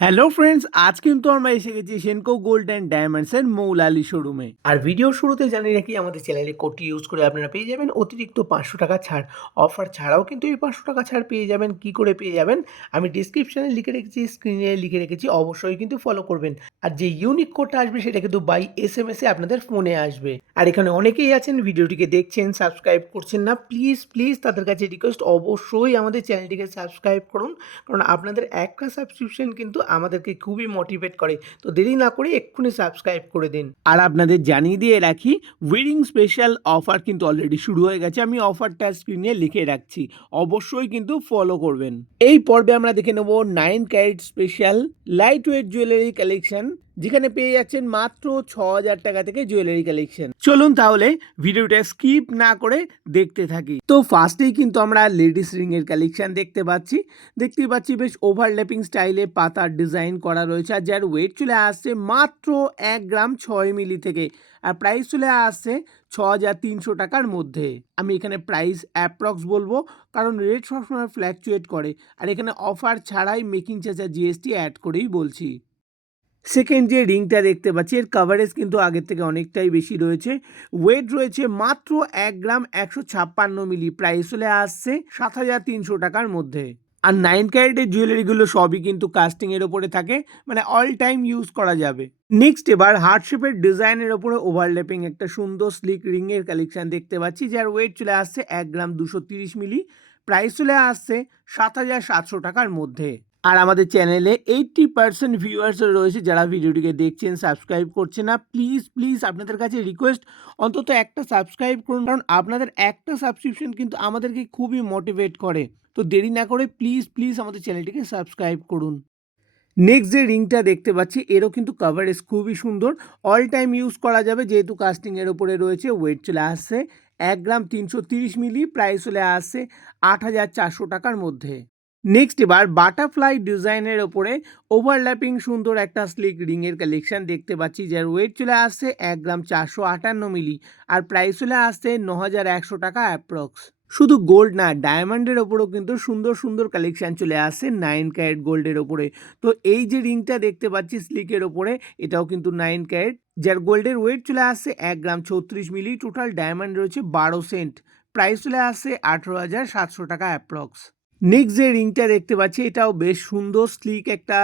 Hello friends আজ কিন্তু আমরা এসে গেছি সেনকো গোল্ড অ্যান্ড ডায়মন্ডসের মৌলালি শোরুমে আর ভিডিও শুরুতে জানিয়ে রাখি, আমাদের চ্যানেলে কোডটি ইউজ করে আপনারা পেয়ে যাবেন। অতিরিক্ত পাঁচশো টাকা ছাড়। অফার ছাড়াও কিন্তু এই পাঁচশো টাকা ছাড় পেয়ে যাবেন। কি করে পেয়ে যাবেন? আমি ডিসক্রিপশানে লিখে রেখেছি স্ক্রিনে লিখে রেখেছি, অবশ্যই কিন্তু ফলো করবেন। আর যে ইউনিক কোডটা আসবে, সেটা কিন্তু বাই এস এম এস এ আপনাদের ফোনে আসবে। আর এখানে অনেকেই আছেন ভিডিওটিকে দেখছেন সাবস্ক্রাইব করছেন না প্লিজ প্লিজ তাদের কাছে রিকোয়েস্ট অবশ্যই আমাদের চ্যানেলটিকে সাবস্ক্রাইব করুন। কারণ আপনাদের একটা সাবস্ক্রিপশন কিন্তু আমাদেরকে খুবই মোটিভেট করে। তো দেরি না করে এক্ষুনি সাবস্ক্রাইব করে দিন। আর আপনাদের জানিয়ে দিয়ে রাখি উইডিং স্পেশাল অফার কিন্তু অলরেডি শুরু হয়ে গেছে। আমি অফারটা স্ক্রিনে লিখে রাখছি। অবশ্যই কিন্তু ফলো করবেন। এই পর্বে আমরা দেখে নেব nine carat special light weight jewellery collection যেখানে পেয়ে যাচ্ছেন মাত্র ছ হাজার টাকা থেকে জুয়েলারি কালেকশন চলুন তাহলে ভিডিওটা স্কিপ না করে দেখতে থাকি। তো ফার্স্টেই কিন্তু আমরা লেডিস রিং এর কালেকশন দেখতে পাচ্ছি। দেখতেই পাচ্ছি বেশ ওভারল্যাপিং স্টাইলে পাতার ডিজাইন করা রয়েছে আর যার ওয়েট চলে আসছে মাত্র এক গ্রাম ছয় মিলি থেকে আর প্রাইস চলে আসছে ছ হাজার তিনশো টাকার মধ্যে। আমি এখানে প্রাইস অ্যাপ্রক্স বলব কারণ রেট সবসময় ফ্ল্যাকচুয়েট করে আর এখানে অফার ছাড়াই মেকিং চার্জার জিএসটি অ্যাড করেই বলছি। সেকেন্ড যে রিংটা দেখতে পাচ্ছি, এর কাভারেজ কিন্তু আগের থেকে অনেকটাই বেশি রয়েছে। ওয়েট রয়েছে মাত্র এক গ্রাম একশো ছাপ্পান্ন মিলি প্রাইস হলে আসছে সাত হাজার তিনশো টাকার মধ্যে। আর নাইন ক্যারেটের জুয়েলারিগুলো সবই কিন্তু কাস্টিংয়ের ওপরে থাকে মানে অল টাইম ইউজ করা যাবে। নেক্সট এবার হার্ট শেপের ডিজাইনের ওপরে ওভারল্যাপিং একটা সুন্দর স্লিক রিংয়ের কালেকশন দেখতে পাচ্ছি, যার ওয়েট চলে আসছে এক গ্রাম দুশো তিরিশ মিলি প্রাইস চলে আসছে সাত হাজার সাতশো টাকার মধ্যে। আর আমাদের চ্যানেলে এইটটি পার্সেন্ট ভিউয়ার্স রয়েছে। যারা ভিডিওটিকে দেখছেন সাবস্ক্রাইব করছে না প্লিজ প্লিজ আপনাদের কাছে রিকোয়েস্ট অন্তত একটা সাবস্ক্রাইব করুন। কারণ আপনাদের একটা সাবস্ক্রিপশন কিন্তু আমাদেরকে খুবই মোটিভেট করে। তো দেরি না করে প্লিজ প্লিজ আমাদের চ্যানেলটিকে সাবস্ক্রাইব করুন। নেক্সট যে রিংটা দেখতে পাচ্ছি, এরও কিন্তু কাভারেজ খুবই সুন্দর। অল টাইম ইউজ করা যাবে, যেহেতু কাস্টিংয়ের ওপরে রয়েছে ওয়েট চলে আসছে। এক গ্রাম তিনশো মিলি প্রাইস চলে আসছে আট হাজার চারশো টাকার মধ্যে। নেক্সট এবার বাটারফ্লাই ডিজাইনের ওপরে ওভারল্যাপিং সুন্দর একটা স্লিক রিংয়ের কালেকশন দেখতে পাচ্ছি, যার ওয়েট চলে আসছে এক গ্রাম চারশো আটান্ন মিলি আর প্রাইস চলে আসছে ন হাজার একশো টাকা অ্যাপ্রক্স শুধু গোল্ড না ডায়মন্ডের ওপরেও কিন্তু সুন্দর সুন্দর কালেকশন চলে আসছে নাইন ক্যারেট গোল্ডের ওপরে। তো এই যে রিংটা দেখতে পাচ্ছি স্লিকের ওপরে, এটাও কিন্তু নাইন ক্যারেট যার গোল্ডের ওয়েট চলে আসছে এক গ্রাম ছত্রিশ মিলি টোটাল ডায়মন্ড রয়েছে বারো সেন্ট প্রাইস চলে আসছে আঠেরো হাজার সাতশো টাকা অ্যাপ্রক্স নেক্সট যে রিংটা দেখতে পাচ্ছি, এটাও বেশ সুন্দর স্লিক একটা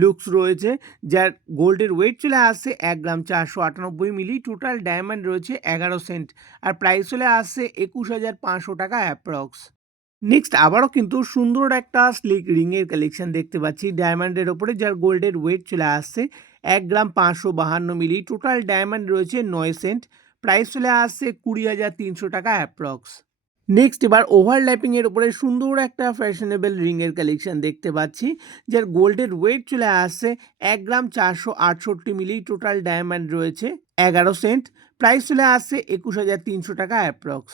লুকস রয়েছে, যার গোল্ডের ওয়েট চলে আসছে এক গ্রাম চারশো আটানব্বই মিলি টোটাল ডায়মন্ড রয়েছে এগারো সেন্ট আর প্রাইস চলে আসছে একুশ হাজার পাঁচশো টাকা অ্যাপ্রক্স নেক্সট আবারও কিন্তু সুন্দর একটা স্লিক রিংয়ের কালেকশন দেখতে পাচ্ছি ডায়মন্ডের ওপরে, যার গোল্ডের ওয়েট চলে আসছে এক গ্রাম পাঁচশো বাহান্ন মিলি টোটাল ডায়মন্ড রয়েছে নয় সেন্ট প্রাইস চলে আসছে কুড়ি হাজার তিনশো টাকা অ্যাপ্রক্স নেক্সট এবার ওভারল্যাপিং এর উপরে সুন্দর একটা ফ্যাশনেবল রিং এর কালেকশন দেখতে পাচ্ছি, যার গোল্ডের ওয়েট চলে আসছে এক গ্রাম চারশো আটষট্টি মিলি টোটাল ডায়মন্ড রয়েছে এগারো সেন্ট প্রাইস চলে আসছে একুশ হাজার তিনশো টাকা অ্যাপ্রক্স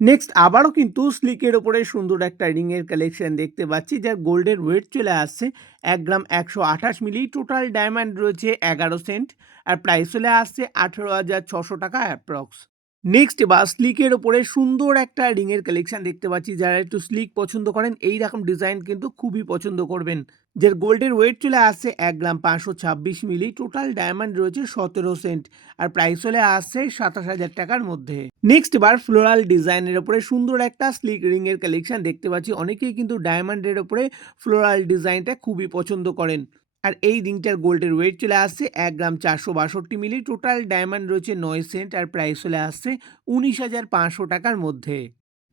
নেক্সট আবারও কিন্তু স্লিকের ওপরে সুন্দর একটা রিংয়ের কালেকশন দেখতে পাচ্ছি, যার গোল্ডের ওয়েট চলে আসছে এক গ্রাম একশো আঠাশ মিলি টোটাল ডায়মন্ড রয়েছে এগারো সেন্ট আর প্রাইস চলে আসছে আঠেরো হাজার ছশো টাকা অ্যাপ্রক্স নেক্সট এবার স্লিকের ওপরে সুন্দর একটা রিংয়ের কালেকশন দেখতে পাচ্ছি। যারা একটু স্লিক পছন্দ করেন, এই রকম ডিজাইন কিন্তু খুবই পছন্দ করবেন। যার গোল্ডের ওয়েট চলে আসছে এক গ্রাম পাঁচশো ছাব্বিশ মিলি টোটাল ডায়মন্ড রয়েছে সতেরো সেন্ট আর প্রাইস চলে আসছে সাতাশ হাজার টাকার মধ্যে। নেক্সট বার ফ্লোরাল ডিজাইনের ওপরে সুন্দর একটা স্লিক রিংয়ের কালেকশন দেখতে পাচ্ছি। অনেকেই কিন্তু ডায়মন্ডের ওপরে ফ্লোরাল ডিজাইনটা খুবই পছন্দ করেন। আর এই রিংটার গোল্ডের ওয়েট চলে আসছে এক গ্রাম চারশো বাষট্টি মিলি। টোটাল ডায়মন্ড রয়েছে নয় সেন্ট আর প্রাইস চলে আসছে উনিশ হাজার পাঁচশো টাকার মধ্যে।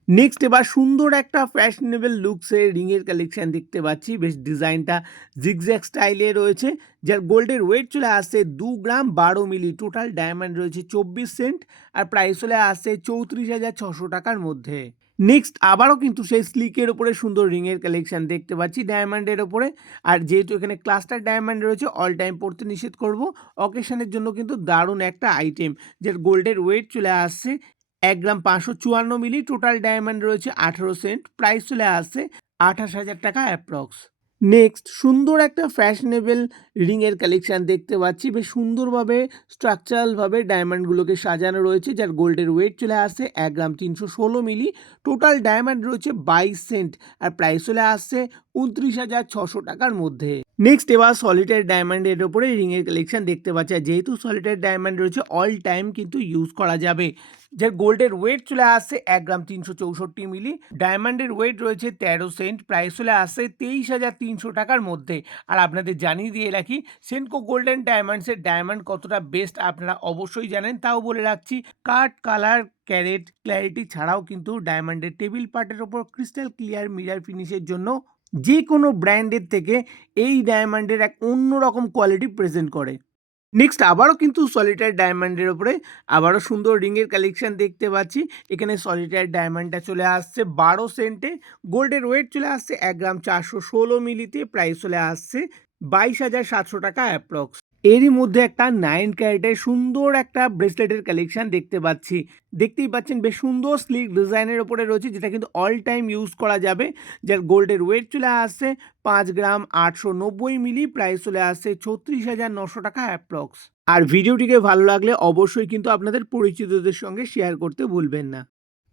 নেক্সট এবার সুন্দর একটা ফ্যাশনেবল লুকসের রিংয়ের কালেকশন দেখতে পাচ্ছি। বেশ ডিজাইনটা জিগজ্যাক স্টাইলে রয়েছে। যার গোল্ডের ওয়েট চলে আসছে দু গ্রাম বারো মিলি। টোটাল ডায়মন্ড রয়েছে চব্বিশ সেন্ট আর প্রাইস চলে আসছে চৌত্রিশ হাজার ছশো টাকার মধ্যে। নেক্সট আবারও কিন্তু সেই স্লিকের ওপরে সুন্দর রিংয়ের কালেকশন দেখতে পাচ্ছি ডায়মন্ডের ওপরে আর যেহেতু এখানে ক্লাস্টার ডায়মন্ড রয়েছে অল টাইম পড়তে নিষেধ করব। অকেশনের জন্য কিন্তু দারুণ একটা আইটেম যার গোল্ডের ওয়েট চলে আসছে এক গ্রাম পাঁচশো চুয়ান্ন মিলি টোটাল ডায়মন্ড রয়েছে আঠেরো সেন্ট। প্রাইস চলে আসছে আঠাশ হাজার টাকা অ্যাপ্রক্স। নেক্সট, সুন্দর একটা ফ্যাশনেবল রিংয়ের কালেকশন দেখতে পাচ্ছি। বেশ সুন্দরভাবে, স্ট্রাকচারালভাবে ডায়মন্ডগুলোকে সাজানো রয়েছে, যার গোল্ডের ওয়েট চলে আসছে এক গ্রাম তিনশো ষোলো মিলি। টোটাল ডায়মন্ড রয়েছে বাইশ সেন্ট আর প্রাইস চলে আসছে উনত্রিশ হাজার ছশো টাকার মধ্যে। নেক্সট এবার সলিটারি ডায়মন্ডের ওপরে রিংয়ের কালেকশন দেখতে পাচ্ছি। যেহেতু সলিটারি ডায়মন্ড রয়েছে অল টাইম কিন্তু ইউজ করা যাবে। যার গোল্ডের ওয়েট চলে আসছে এক গ্রাম তিনশো চৌষট্টি মিলি ডায়মন্ডের ওয়েট রয়েছে তেরো সেন্ট প্রাইস চলে আসছে তেইশ হাজার তিনশো টাকার মধ্যে। আর আপনাদের জানিয়ে দিয়ে রাখি সেনকো গোল্ডেন ডায়মন্ডসের ডায়মন্ড কতটা বেস্ট আপনারা অবশ্যই জানেন, তাও বলে রাখছি কাট কালার ক্যারেট ক্ল্যারিটি ছাড়াও কিন্তু ডায়মন্ডের টেবিল পার্টের ওপর ক্রিস্টাল ক্লিয়ার মিরার ফিনিশের জন্য যে কোনো ব্র্যান্ডের থেকে এই ডায়মন্ডের এক অন্যরকম কোয়ালিটি প্রেজেন্ট করে। নেক্সট আবারও কিন্তু সলিটার ডায়মন্ডের ওপরে আবারও সুন্দর রিংয়ের কালেকশান দেখতে পাচ্ছি। এখানে সলিটার ডায়মন্ডটা চলে আসছে বারো সেন্টে, গোল্ডের ওয়েট চলে আসছে এক গ্রাম চারশো ষোলো মিলিতে, প্রাইস চলে আসছে বাইশ হাজার সাতশো টাকা অ্যাপ্রক্স। এরই মধ্যে একটা নাইন ক্যারেটের সুন্দর একটা ব্রেসলেটের কালেকশন দেখতে পাচ্ছি। দেখতেই পাচ্ছেন বেশ সুন্দর স্লিক ডিজাইনের ওপরে রয়েছে, যেটা কিন্তু অল টাইম ইউজ করা যাবে। যার গোল্ডের ওয়েট চলে আসছে পাঁচ গ্রাম আটশো নব্বই মিলি প্রাইস চলে আসছে ছত্রিশ হাজার নশো টাকা অ্যাপ্রক্স আর ভিডিওটিকে ভালো লাগলে অবশ্যই কিন্তু আপনাদের পরিচিতদের সঙ্গে শেয়ার করতে ভুলবেন না।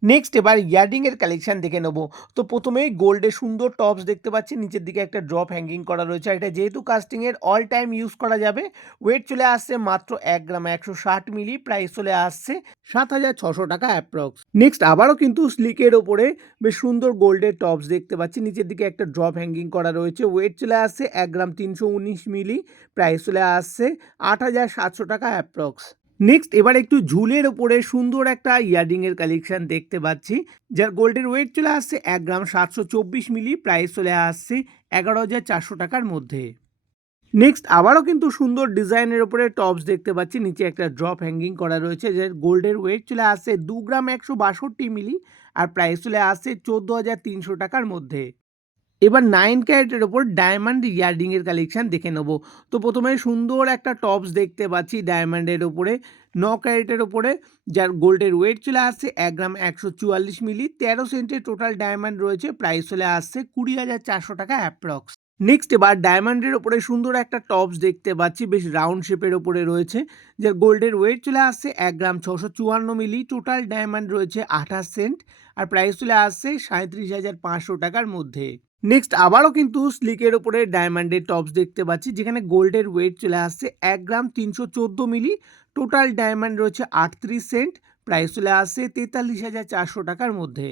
নেক্সট এবার ইয়ারডিংয়ের কালেকশন দেখে নেব। তো প্রথমেই গোল্ডে সুন্দর টপস দেখতে পাচ্ছি, নিচের দিকে একটা ড্রপ হ্যাঙ্গিং করা রয়েছে এটা যেহেতু কাস্টিংয়ের অল টাইম ইউজ করা যাবে ওয়েট চলে আসছে মাত্র এক গ্রাম একশো ষাট মিলি প্রাইস চলে আসছে সাত হাজার ছশো টাকা অ্যাপ্রক্স নেক্সট আবারও কিন্তু স্লিকের ওপরে বেশ সুন্দর গোল্ডের টপস দেখতে পাচ্ছি, নিচের দিকে একটা ড্রপ হ্যাঙ্গিং করা রয়েছে ওয়েট চলে আসছে এক গ্রাম তিনশো উনিশ মিলি প্রাইস চলে আসছে আট হাজার সাতশো টাকা অ্যাপ্রক্স নেক্সট এবার একটু ঝুলের ওপরে সুন্দর একটা ইয়াররিংয়ের কালেকশন দেখতে পাচ্ছি। যার গোল্ডের ওয়েট চলে আসছে এক গ্রাম সাতশো চব্বিশ মিলি প্রাইস চলে আসছে এগারো হাজার চারশো টাকার মধ্যে। নেক্সট আবারও কিন্তু সুন্দর ডিজাইনের ওপরে টপস দেখতে পাচ্ছি। নিচে একটা ড্রপ হ্যাঙ্গিং করা রয়েছে, যার গোল্ডের ওয়েট চলে আসছে দু গ্রাম একশো বাষট্টি মিলি আর প্রাইস চলে আসছে চোদ্দ হাজার তিনশো টাকার মধ্যে। এবার নাইন ক্যারেটের ওপর ডায়মন্ড ইয়ারডিংয়ের কালেকশন দেখে নেব। তো প্রথমে সুন্দর একটা টপস দেখতে পাচ্ছি ডায়মন্ডের ওপরে। ন ক্যারেটের ওপরে যার গোল্ডের ওয়েট চলে আসছে এক গ্রাম একশো চুয়াল্লিশ মিলি তেরো সেন্টের টোটাল ডায়মন্ড রয়েছে প্রাইস চলে আসছে কুড়ি হাজার চারশো টাকা অ্যাপ্রক্স নেক্সট এবার ডায়মন্ডের ওপরে সুন্দর একটা টপস দেখতে পাচ্ছি, বেশ রাউন্ড শেপের ওপরে রয়েছে। যার গোল্ডের ওয়েট চলে আসছে এক গ্রাম ছশো চুয়ান্ন মিলি টোটাল ডায়মন্ড রয়েছে আঠাশ সেন্ট আর প্রাইস চলে আসছে সাঁত্রিশ হাজার পাঁচশো টাকার মধ্যে। নেক্সট আবারও কিন্তু স্লিকের ওপরে ডায়মন্ডের টপস দেখতে পাচ্ছি, যেখানে গোল্ডের ওয়েট চলে আসছে এক গ্রাম তিনশো চোদ্দ মিলি টোটাল ডায়মন্ড রয়েছে আটত্রিশ সেন্ট প্রাইস চলে আসছে তেতাল্লিশ হাজার চারশো টাকার মধ্যে।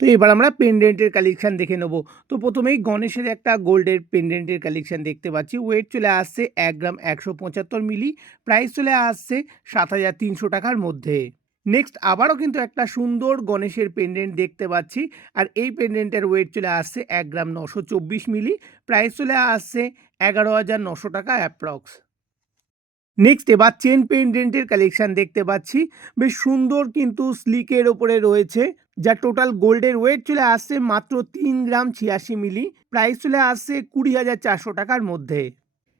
তো এবার আমরা পেন্ডেন্টের কালেকশন দেখে নেব। তো প্রথমেই গণেশের একটা গোল্ডের পেন্ডেন্টের কালেকশান দেখতে পাচ্ছি ওয়েট চলে আসছে এক গ্রাম একশো পঁচাত্তর মিলি প্রাইস চলে আসছে সাত হাজার তিনশো টাকার মধ্যে। নেক্সট আবারও কিন্তু একটা সুন্দর গণেশের পেন্ডেন্ট দেখতে পাচ্ছি। আর এই পেন্ডেন্টের ওয়েট চলে আসছে এক গ্রাম নশো চব্বিশ মিলি। প্রাইস চলে আসছে এগারো হাজার নশো টাকা অ্যাপ্রক্স নেক্সট এবার চেন পেন্ডেন্টের কালেকশান দেখতে পাচ্ছি। বেশ সুন্দর কিন্তু স্লিকের ওপরে রয়েছে। যা টোটাল গোল্ডের ওয়েট চলে আসছে মাত্র তিন গ্রাম ছিয়াশি মিলি। প্রাইস চলে আসছে কুড়ি হাজার চারশো টাকার মধ্যে।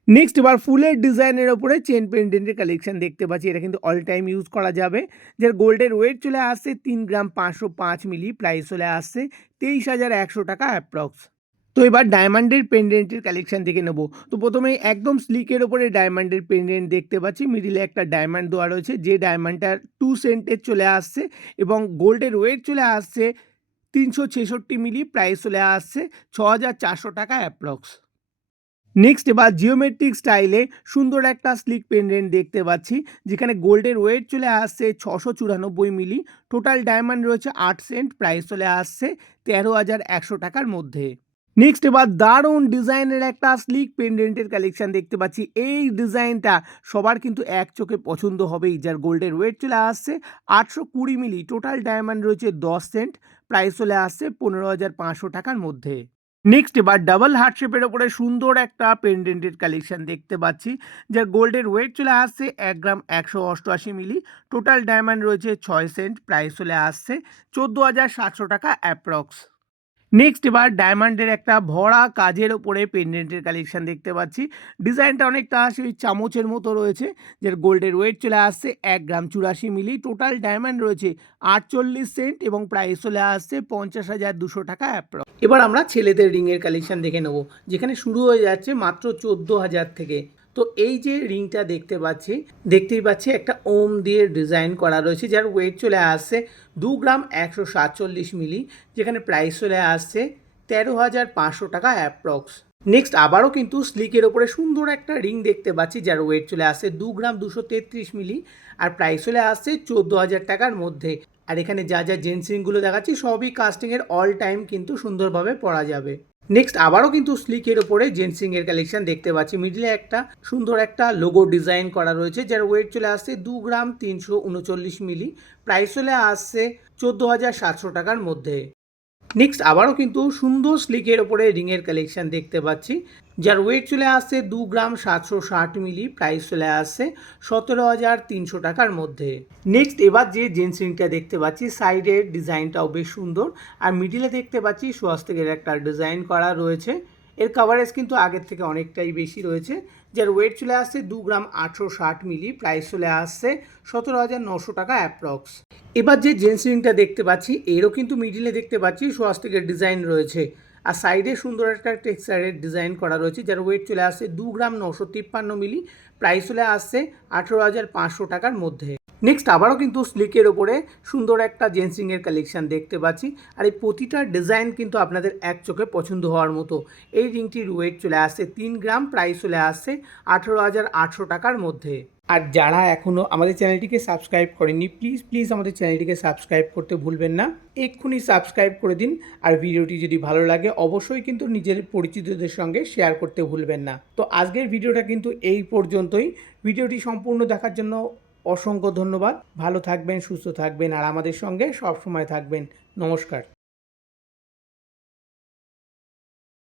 নেক্সট এবার ফুলের ডিজাইনের ওপরে চেন পেন্ডেন্টের কালেকশন দেখতে পাচ্ছি। এটা কিন্তু অল টাইম ইউজ করা যাবে। যার গোল্ডের ওয়েট চলে আসছে তিন গ্রাম পাঁচশো পাঁচ মিলি প্রাইস চলে আসছে তেইশ হাজার একশো টাকা অ্যাপ্রক্স তো এবার ডায়মন্ডের পেন্ডেন্টের কালেকশন দেখে নেব। তো প্রথমে একদম স্লিকের ওপরে ডায়মন্ডের পেন্ডেন্ট দেখতে পাচ্ছি। মিডিলে একটা ডায়মন্ড দেওয়া রয়েছে, যে ডায়মন্ডটা টু সেন্টের চলে আসছে এবং গোল্ডের ওয়েট চলে আসছে তিনশো ছেষট্টি মিলি প্রাইস চলে আসছে ছ হাজার চারশো টাকা অ্যাপ্রক্স নেক্সট এবার জিওমেট্রিক স্টাইলে সুন্দর একটা স্লিক পেন্ডেন্ট দেখতে পাচ্ছি, যেখানে গোল্ডের ওয়েট চলে আসছে ছশো চুরানব্বই মিলি টোটাল ডায়মন্ড রয়েছে আট সেন্ট প্রাইস চলে আসছে তেরো হাজার একশো টাকার মধ্যে। নেক্সট এবার দারুণ ডিজাইনের একটা স্লিক পেন্ডেন্টের কালেকশন দেখতে পাচ্ছি, এই ডিজাইনটা সবার কিন্তু এক চোখে পছন্দ হবেই, যার গোল্ডের ওয়েট চলে আসছে আটশো কুড়ি মিলি টোটাল ডায়মন্ড রয়েছে দশ সেন্ট প্রাইস চলে আসছে পনেরো হাজার পাঁচশো টাকার মধ্যে। নেক্সট এবার ডাবল হার্ট শেপের ওপরে সুন্দর একটা পেন্ডেন্টের কালেকশান দেখতে পাচ্ছি। যার গোল্ডের ওয়েট চলে আসছে এক গ্রাম একশো অষ্টআশি মিলি। টোটাল ডায়মন্ড রয়েছে ছয় সেন্ট প্রাইস চলে আসছে চোদ্দ হাজার সাতশো টাকা অ্যাপ্রক্স নেক্সট এবার ডায়মন্ডের একটা ভরা কাজের ওপরে পেন্ডেন্টের কালেকশন দেখতে পাচ্ছি। ডিজাইনটা অনেকটা সেই চামচের মতো রয়েছে, যার গোল্ডের ওয়েট চলে আসছে এক গ্রাম চুরাশি মিলি। টোটাল ডায়মন্ড রয়েছে আটচল্লিশ সেন্ট এবং প্রাইস চলে আসছে পঞ্চাশ হাজার দুশো টাকা অ্যাপ্র এবার আমরা ছেলেদের রিংয়ের কালেকশন দেখে নেব, যেখানে শুরু হয়ে যাচ্ছে মাত্র চোদ্দ হাজার থেকে। তো এই যে রিংটা দেখতে পাচ্ছি, দেখতেই পাচ্ছি একটা ওম দিয়ে ডিজাইন করা রয়েছে, যার ওয়েট চলে আসছে দু গ্রাম একশো সাতচল্লিশ মিলি, যেখানে প্রাইস চলে আসছে তেরো হাজার পাঁচশো টাকা অ্যাপ্রক্স নেক্সট আবারও কিন্তু স্লিকের ওপরে সুন্দর একটা রিং দেখতে পাচ্ছি, যার ওয়েট চলে আসছে দু গ্রাম দুশো তেত্রিশ মিলি, আর প্রাইস চলে আসছে চোদ্দ হাজার টাকার মধ্যে। আর এখানে যা যা জেন্স রিংগুলো দেখাচ্ছি, সবই কাস্টিংয়ের অল টাইম কিন্তু সুন্দরভাবে পরা যাবে। নেক্সট আবারও কিন্তু স্লিকের ওপরে জেন্সিং এর কালেকশন দেখতে পাচ্ছি। মিডলে একটা সুন্দর একটা লোগো ডিজাইন করা রয়েছে, যার ওয়েট চলে আসছে দু গ্রাম তিনশো উনচল্লিশ মিলি প্রাইস চলে আসছে চোদ্দ হাজার সাতশো টাকার মধ্যে। নেক্সট আবারও কিন্তু সুন্দর স্লিকের ওপরে রিংয়ের কালেকশন দেখতে পাচ্ছি। যার ওয়েট চলে আসছে দু গ্রাম সাতশো ষাট মিলি প্রাইস চলে আসছে সতেরো হাজার তিনশো টাকার মধ্যে। নেক্সট এবার যে জেন্স রিংটা দেখতে পাচ্ছি সাইডের ডিজাইনটাও বেশ সুন্দর। আর মিডিলে দেখতে পাচ্ছি সোয়াস্তিকের একটা ডিজাইন করা রয়েছে। এর কাভারেজ কিন্তু আগের থেকে অনেকটাই বেশি রয়েছে। যার ওয়েট চলে আসছে দু গ্রাম আটশো ষাট মিলি প্রাইস চলে আসছে সতেরো হাজার নশো টাকা অ্যাপ্রক্স এবার যে জেন্স রিংটা দেখতে পাচ্ছি, এরও কিন্তু মিডিলে দেখতে পাচ্ছি সোয়াস্তিকের ডিজাইন রয়েছে। আর সাইডে সুন্দর একটা টেক্সচারের ডিজাইন করা রয়েছে, যার ওয়েট চলে আসছে দু গ্রাম নশো তিপ্পান্ন মিলি প্রাইস চলে আসছে আঠেরো হাজার পাঁচশো টাকার মধ্যে। নেক্সট আবারও কিন্তু স্লিকের ওপরে সুন্দর একটা জেন্সিংয়ের কালেকশন দেখতে পাচ্ছি। আর এই প্রতিটা ডিজাইন কিন্তু আপনাদের এক চোখে পছন্দ হওয়ার মতো। এই রিংটির ওয়েট চলে আসছে, তিন গ্রাম প্রাইস চলে আসছে আঠেরো হাজার আটশো টাকার মধ্যে। আর যারা এখনও আমাদের চ্যানেলটিকে সাবস্ক্রাইব করেনি প্লিজ প্লিজ আমাদের চ্যানেলটিকে সাবস্ক্রাইব করতে ভুলবেন না। এক্ষুনি সাবস্ক্রাইব করে দিন। আর ভিডিওটি যদি ভালো লাগে, অবশ্যই কিন্তু নিজের পরিচিতদের সঙ্গে শেয়ার করতে ভুলবেন না। তো আজকের ভিডিওটা কিন্তু এই পর্যন্তই। ভিডিওটি সম্পূর্ণ দেখার জন্য অসংখ্য ধন্যবাদ। ভালো থাকবেন সুস্থ থাকবেন আর আমাদের সঙ্গে সবসময় থাকবেন। নমস্কার।